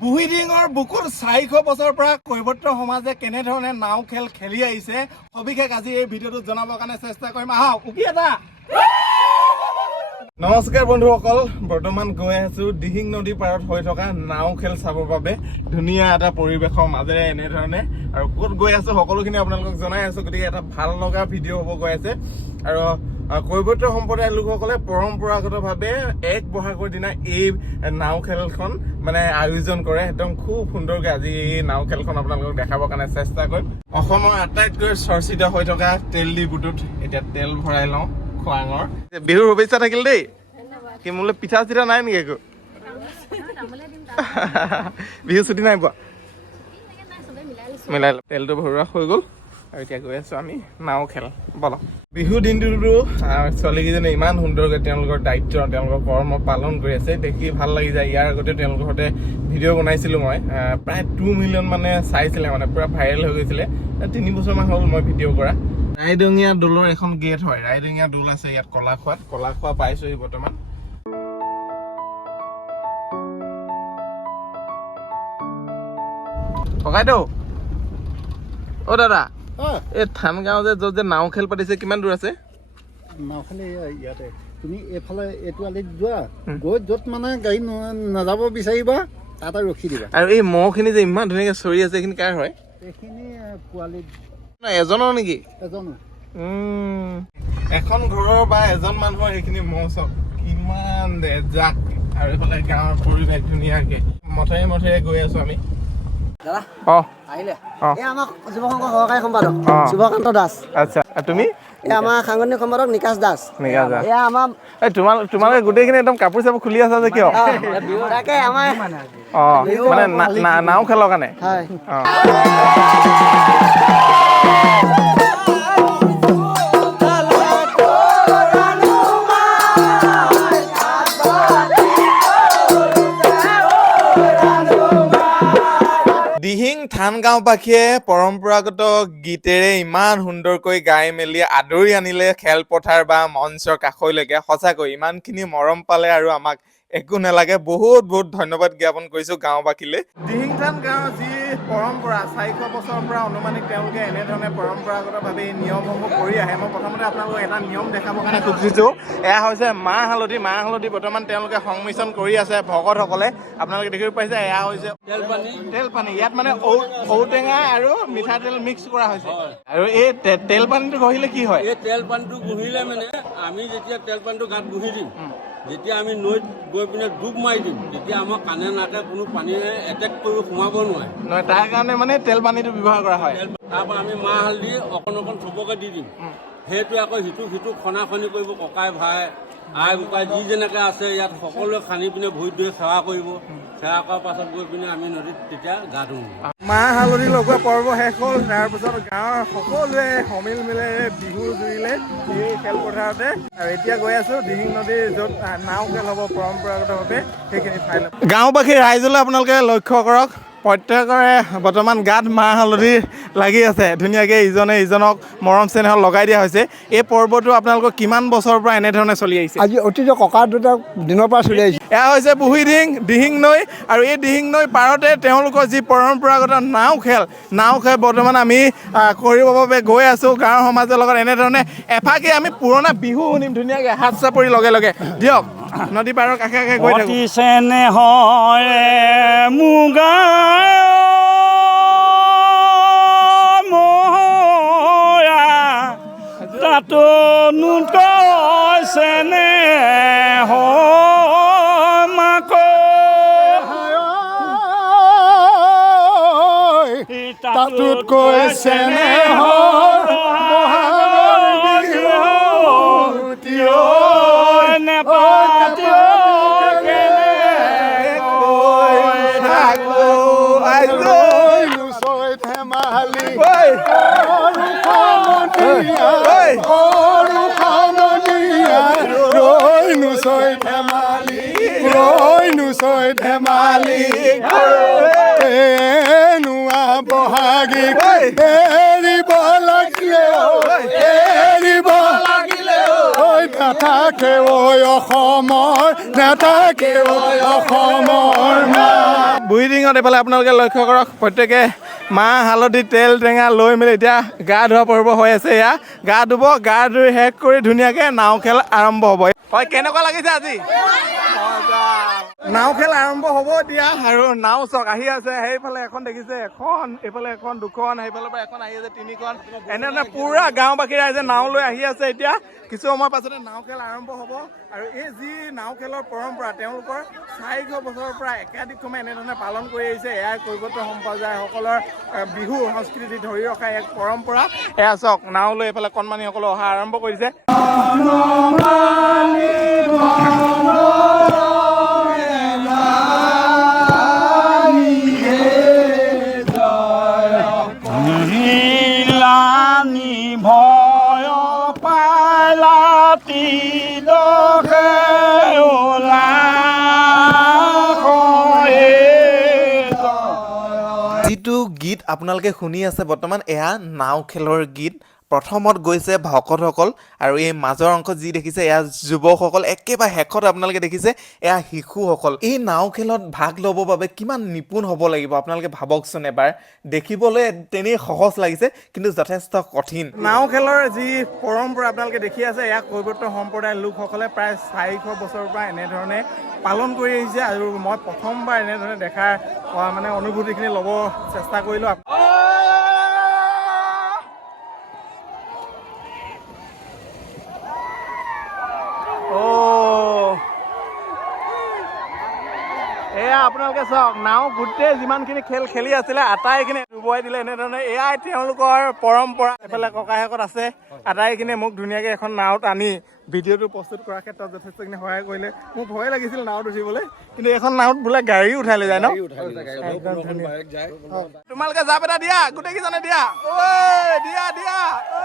বুহিডিঙৰ বুকুৰ 400 বছৰৰ পৰা কৈবৰ্ত সমাজে কেনেধৰণে নাও খেল খেলি আহিছে সবিশেষ আজি এই ভিডিঅ'টোত জনাবৰ কাৰণে চেষ্টা কৰিম। আহক উকি এটা। নমস্কাৰ বন্ধুসকল, বৰ্তমান গৈ আছো দিহিং নদীৰ পাৰত হৈ থকা নাও খেল চাবৰ বাবে। ধুনীয়া এটা পৰিৱেশৰ মাজেৰে এনেধৰণে আৰু ক'ত গৈ আছো সকলোখিনি আপোনালোকক জনাই আছো। গতিকে এটা ভাল লগা ভিডিঅ' হ'ব গৈ আছে। আৰু কৈবৰ্ত সম্প্ৰদায়ৰ লোকসকলে পৰম্পৰাগতভাৱে 1 বহাগৰ দিনা এই নাও খেলখন মানে আয়োজন কৰে। একদম খুব সুন্দৰকৈ আজি এই নাও খেলখন আপোনালোকক দেখাবৰ কাৰণে চেষ্টা কৰিম। অসমৰ আটাইতকৈ চৰ্চিত হৈ থকা তেল ডিপুটোত এতিয়া তেল ভৰাই লওঁ খোৱাঙৰ। বিহুৰ শুভেচ্ছা থাকিল দেই। কি মোলৈ পিঠা চিঠা নাই নেকি একো? বিহু ছুটি নাই পোৱা? মিলাই তেলটো ভৰোৱা হৈ গ'ল আৰু এতিয়া গৈ আছো আমি নাও খেল। বলক। বিহু দিনটোতো ছোৱালীকেইজনে ইমান সুন্দৰকৈ তেওঁলোকৰ দায়িত্ব তেওঁলোকৰ কৰ্ম পালন কৰি আছে, দেখি ভাল লাগি যায়। ইয়াৰ আগতে তেওঁলোকৰ সৈতে ভিডিঅ' বনাইছিলোঁ মই, প্ৰায় 2 মিলিয়ন মানে চাইছিলে, মানে পুৰা ভাইৰেল হৈ গৈছিলে। 3 বছৰমান হ'ল মই ভিডিঅ' কৰা। ৰাইডঙীয়া দৌলৰ এখন গেট হয়, ৰাইডঙীয়া দৌল আছে ইয়াত কলাখোৱা পাইছোহি বৰ্তমান। ককাইদেউ, অ দাদা, এই থানগাঁও যে য'ত যে নাও খেল পাতিছে কিমান দূৰ আছে? নাও খেল ইয়াতে, তুমি এইফালে এইটো আলিত যোৱা, গৈ য'ত মানে গাড়ী নাযাব বিচাৰিবা তাতে ৰখি দিবা। আৰু এই মহখিনি যে ইমান ধুনীয়াকে চৰি আছে, এইখিনি কাৰ হয়? এইখিনি পোৱালি এজনৰ নেকি? এজনো। এখন ঘৰৰ বা এজন মানুহৰ সেইখিনি মহ চব কিমান জাক। আৰু এইফালে গাঁৱৰ পৰিৱেশ ধুনীয়াকে মথাৰে গৈ আছো আমি। দাদা আহিলে এই আমাৰ যুৱ সংঘ সহকাৰী সম্পাদক শুভকান্ত দাস। আচ্ছা, তুমি? এই আমাৰ সাংগঠনিক সম্পাদক নিকাশ দাস। এয়া আমাৰ তোমালোকে গোটেইখিনি একদম কাপোৰ চাপোৰ খুলি আছা যে কিয়? তাকে আমাৰ মানে নাও খেলৰ কাৰণে। হয়। দিহিং থানগাঁওবাসীয়ে পৰম্পৰাগত গীতেৰে ইমান সুন্দৰকৈ গাই মেলি আদৰি আনিলে খেলপথাৰ বা মঞ্চৰ কাষলৈকে। সঁচাকৈ ইমানখিনি মৰম পালে আৰু আমাক একো নালাগে। বহুত ধন্যবাদ জ্ঞাপন কৰিছো গাঁওবাসীলৈ। দিহিং থান গাঁৱৰ যি পৰম্পৰা 400 বছৰৰ পৰা অনুমানিক তেওঁলোকে এনেধৰণে পৰম্পৰাগতভাৱে এই নিয়মসমূহ কৰি আহে। মই প্ৰথমতে আপোনালোকক এটা নিয়ম দেখাবৰ কাৰণে খুজিছো। এয়া হৈছে মাহ হালধি বৰ্তমান তেওঁলোকে সংমিশ্ৰণ কৰি আছে ভকতসকলে। আপোনালোকে দেখিব পাইছে এয়া হৈছে তেল পানী। ইয়াত মানে ঔটেঙা আৰু মিঠাতেল মিক্স কৰা হৈছে। আৰু এই তেল পানীটো ঘঁহিলে কি হয়? এই তেল পানীটো ঘঁহিলে মানে আমি যেতিয়া তেল পানীটো গাত ঘঁহি দিম, যেতিয়া আমি নৈত গৈ পিনে ডুব মাৰি দিম, তেতিয়া আমাৰ কাণে নাকে কোনো পানীয়ে এটেক কৰি সোমাব নোৱাৰে। তাৰ কাৰণে মানে তেল পানীটো ব্যৱহাৰ কৰা হয়। তাৰপৰা আমি মাহ হালধি অকণ চবকে দি দিম। সেইটো আকৌ সিটো খনা-খনি কৰিব, ককাই ভাই আই বোকাই যি যেনেকৈ আছে ইয়াত সকলোৱে খানি পিনে ভৰিত ধৰি সেৱা কৰিব। সেৱা কৰাৰ পাছত গৈ পিনে আমি নদীত তেতিয়া গা ধুওঁ। মাহ হালধি লগোৱা পৰ্ব শেষ হ'ল। তাৰপিছত গাঁৱৰ সকলোৱে সমিল মিলেৰে বিহু জুৰিলে এই খেলপথাৰতে। আৰু এতিয়া গৈ আছো দিহিং নদীৰ য'ত নাও খেল হ'ব পৰম্পৰাগতভাৱে সেইখিনি ঠাইলৈ। গাঁওবাসী ৰাইজলৈ আপোনালোকে লক্ষ্য কৰক, প্ৰত্যেকৰে বৰ্তমান গাত মাহ হালধি লাগি আছে। ধুনীয়াকৈ ইজনে ইজনক মৰম চেনেহ লগাই দিয়া হৈছে। এই পৰ্বটো আপোনালোকৰ কিমান বছৰৰ পৰা এনেধৰণে চলি আহিছে? আজি অতীজৰ ককা দেউতাৰ দিনৰ পৰা চলি আহিছে। এয়া হৈছে দিহিং নৈ। আৰু এই দিহিং নৈ পাৰতে তেওঁলোকৰ যি পৰম্পৰাগত নাও খেল বৰ্তমান আমি কৰিবৰ বাবে গৈ আছোঁ গাঁৱৰ সমাজৰ লগত। এনেধৰণে এফাকে আমি পুৰণা বিহু শুনিম ধুনীয়াকৈ হাত চাপৰি লগে লগে। দিয়ক নদী পাৰৰ কাষে গৈ থাকোঁ। তাতোত কৈছে নে ধেমালি বহাগী এৰিব লাগিলে নাথাকে ঐ অসমৰ জুই টিঙত এইফালে আপোনালোকে লক্ষ্য কৰক প্ৰত্যেকে মাহ হালধি তেল টেঙা লৈ মেলি এতিয়া গা ধোৱা পৰ্ব হৈ আছে। এয়া গা ধুব, গা ধুই শেষ কৰি ধুনীয়াকৈ নাও খেল আৰম্ভ হ'ব। হয়, কেনেকুৱা লাগিছে আজি? নাও খেল আৰম্ভ হ'ব এতিয়া আৰু নাও চক আহি আছে। সেইফালে এখন দেখিছে, এখন এইফালে এখন, দুখন, সেইফালৰ পৰা এখন আহি আছে, তিনিখন, এনেধৰণে পুৰা গাঁওবাসী ৰাইজে নাও লৈ আহি আছে। এতিয়া কিছু সময়ৰ পাছতে নাও খেল আৰম্ভ হ'ব আৰু এই যি নাও খেলৰ পৰম্পৰা তেওঁলোকৰ 400 বছৰৰ পৰা একাধিক সময় এনেধৰণে পালন কৰি আহিছে। এয়াই কৈবৰ্ত সম্প্ৰদায়সকলৰ বিহু সংস্কৃতি ধৰি ৰখা এক পৰম্পৰা। এয়া চাওক, নাও লৈ এইফালে কণমানিসকলে অহা আৰম্ভ কৰিছে। যিটো গীত আপোনালোকে শুনি আছে বৰ্তমান, এয়া নাও খেলৰ গীত। প্ৰথমত গৈছে ভকতসকল আৰু এই মাজৰ অংশত যি দেখিছে এয়া যুৱকসকল, একেবাৰে শেষত আপোনালোকে দেখিছে এয়া শিশুসকল। এই নাও খেলত ভাগ ল'বৰ বাবে কিমান নিপুণ হ'ব লাগিব আপোনালোকে ভাবকচোন এবাৰ। দেখিবলৈ তেনেই সহজ লাগিছে কিন্তু যথেষ্ট কঠিন। নাও খেলৰ যি পৰম্পৰা আপোনালোকে দেখি আছে, এয়া কৈবৰ্ত সম্প্ৰদায়ৰ লোকসকলে প্ৰায় 400 বছৰৰ পৰা এনেধৰণে পালন কৰি আহিছে আৰু মই প্ৰথমবাৰ এনেধৰণে দেখাৰ মানে অনুভূতিখিনি ল'ব চেষ্টা কৰিলোঁ। এয়া আপোনালোকে চাওক, নাও গোটেই যিমানখিনি খেল খেলি আছিলে আটাইখিনি ডুবুৱাই দিলে এনেধৰণে। এয়াই তেওঁলোকৰ পৰম্পৰা। এইফালে ককায়েকত আছে, আটাইখিনিয়ে মোক ধুনীয়াকৈ এখন নাৱত আনি ভিডিঅ'টো প্ৰস্তুত কৰাৰ ক্ষেত্ৰত যথেষ্টখিনি সহায় কৰিলে। মোৰ ভয় লাগিছিল নাৱত উঠিবলৈ, কিন্তু এখন নাৱত বোলে গাড়ী উঠাই লৈ যায় ন? তোমালোকে জাপ এটা দিয়া, গোটেইকেইজনে দিয়া। ঐ দিয়া দিয়া, ঐ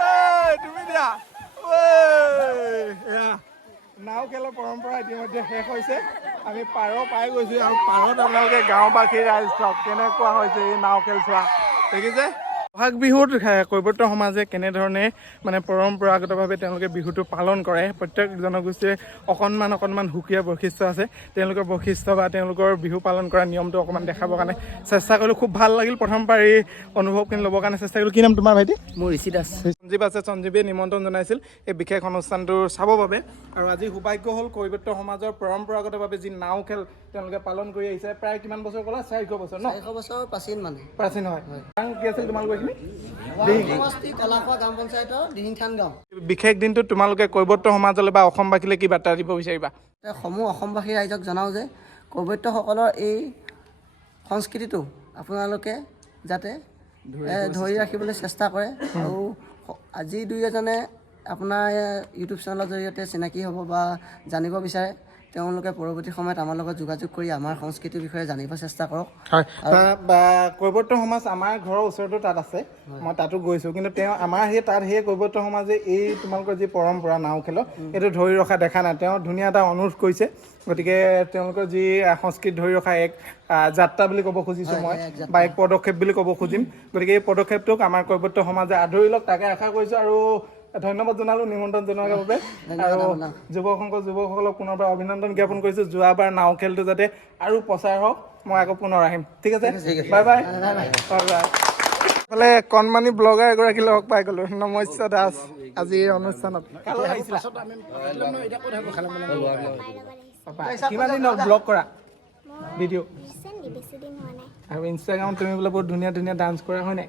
তুমি দিয়া। ঐ নাও খেলৰ পৰম্পৰা ইতিমধ্যে শেষ হৈছে। আমি পাৰ পাই গৈছোঁ আৰু পাৰত আপোনালোকে গাঁওবাসী ৰাইজ চাওক কেনেকুৱা হৈছে এই নাও খেল চোৱা দেখিছে। বহাগ বিহুত কৈবৰ্ত সমাজে কেনেধৰণে মানে পৰম্পৰাগতভাৱে তেওঁলোকে বিহুটো পালন কৰে। প্ৰত্যেক জনগোষ্ঠীয়ে অকণমান সুকীয়া বৈশিষ্ট্য আছে। তেওঁলোকৰ বৈশিষ্ট্য বা তেওঁলোকৰ বিহু পালন কৰা নিয়মটো অকণমান দেখাবৰ কাৰণে চেষ্টা কৰিলোঁ। খুব ভাল লাগিল। প্ৰথমবাৰ এই অনুভৱখিনি ল'বৰ কাৰণে চেষ্টা কৰিলোঁ। কি নাম তোমাৰ ভাইটি? মোৰ ঋষি দাস। সঞ্জীৱ আছে, সঞ্জীৱে নিমন্ত্ৰণ জনাইছিল এই বিশেষ অনুষ্ঠানটো চাবৰ বাবে। আৰু আজি সৌভাগ্য হ'ল কৈবৰ্ত সমাজৰ পৰম্পৰাগতভাৱে যি নাও খেল তেওঁলোকে পালন কৰি আহিছে। প্ৰায় কিমান বছৰ ক'লা? 400 বছৰ ন? 400 বছৰ প্ৰাচীন মানে। প্ৰাচীন হয়। কি আছিল তোমালোকৰ এইখিনি? গ্ৰাম পঞ্চায়তৰ দিহিংথান গাঁও। বিশেষ দিনটোত তোমালোকে কৈবৰ্ত সমাজলৈ বা অসমবাসীলৈ কি বাৰ্তা দিব বিচাৰিবা? সমূহ অসমবাসী ৰাইজক জনাওঁ যে কৈবৰ্তসকলৰ এই সংস্কৃতিটো আপোনালোকে যাতে ধৰি ৰাখিবলৈ চেষ্টা কৰে আৰু আজি দুই এজনে আপোনাৰ ইউটিউব চেনেলৰ জৰিয়তে চিনাকি হ'ব বা জানিব বিচাৰে, তেওঁলোকে পৰৱৰ্তী সময়ত আমাৰ লগত যোগাযোগ কৰি আমাৰ সংস্কৃতিৰ বিষয়ে জানিব চেষ্টা কৰক। হয়, কৈবৰ্ত সমাজ আমাৰ ঘৰৰ ওচৰতো তাত আছে, মই তাতো গৈছোঁ। কিন্তু তেওঁ আমাৰ সেই কৈবৰ্ত সমাজে এই তোমালোকৰ যি পৰম্পৰা নাও খেলৰ এইটো ধৰি ৰখা দেখা নাই। তেওঁ ধুনীয়া এটা অনুৰোধ কৰিছে। গতিকে তেওঁলোকৰ যি সংস্কৃতি ধৰি ৰখা এক যাত্ৰা বুলি ক'ব খুজিছোঁ মই, বা এক পদক্ষেপ বুলি ক'ব খুজিম। গতিকে এই পদক্ষেপটোক আমাৰ কৈবৰ্ত সমাজে আদৰি লওক, তাকে আশা কৰিছোঁ। আৰু ধন্যবাদ জনালোঁ নিমন্ত্ৰণ জনোৱাৰ বাবে। আৰু যুৱকসকলক পুনৰবাৰ অভিনন্দন জ্ঞাপন কৰিছোঁ। যোৱাবাৰ নাও খেলটো যাতে আৰু প্ৰচাৰ হওক, মই আকৌ পুনৰ আহিম। ঠিক আছে, বাই বাই। এইফালে কণমানি ব্লগাৰ এগৰাকী লগ পাই গ'লোঁ, নমস্য দাস। আজি এই অনুষ্ঠানত কিমান দিন হ'ল ব্লগ কৰা ভিডিঅ'? আৰু ইনষ্টাগ্ৰামত তুমি বোলে বহুত ধুনীয়া ধুনীয়া ডান্স কৰা হয় নাই?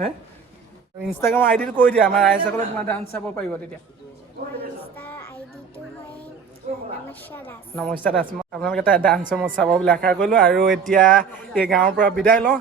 হে, ইনষ্টাগ্ৰামৰ আইডিটো কৈ দিয়া, আমাৰ ৰাইজসকলে তোমাৰ ডান্স চাব পাৰিব তেতিয়া। নমস্য দাস। আপোনালোকে তাৰ ডান্স মই চাব বুলি আশা কৰিলোঁ। আৰু এতিয়া এই গাঁৱৰ পৰা বিদায় লওঁ।